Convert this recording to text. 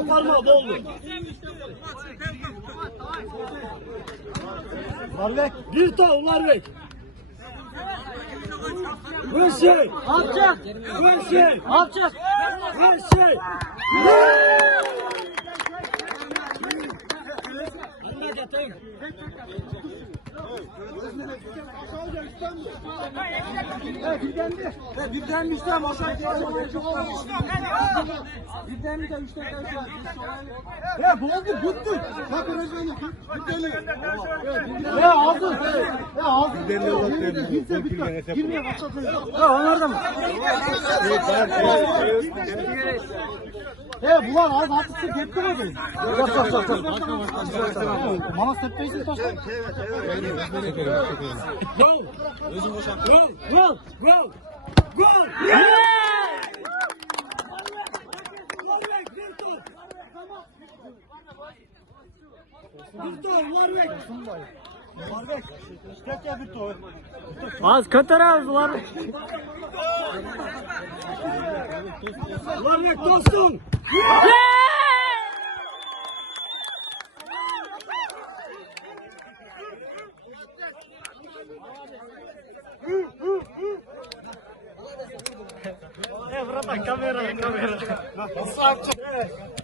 koparma oldu. Larvek. Bir tane Larvek. Bir şey. Alçak. Bir şey. Alçak. Bir şey. Anne getir. Birden işte masaya birden de işte Ya bu oldu bitti. Bak öğretmenim. Ya aldın. Ya aldın. Bitti bitti. Girmeye başladın. Ya onlar da mı? Bulan az hatısı gitti mi? Yok. Bana stepteysin taşlar. Gol! Gol! Gol! Gol! Az katar ağızlar. Larvek dostum. Burada kamera. Nasıl yapacak?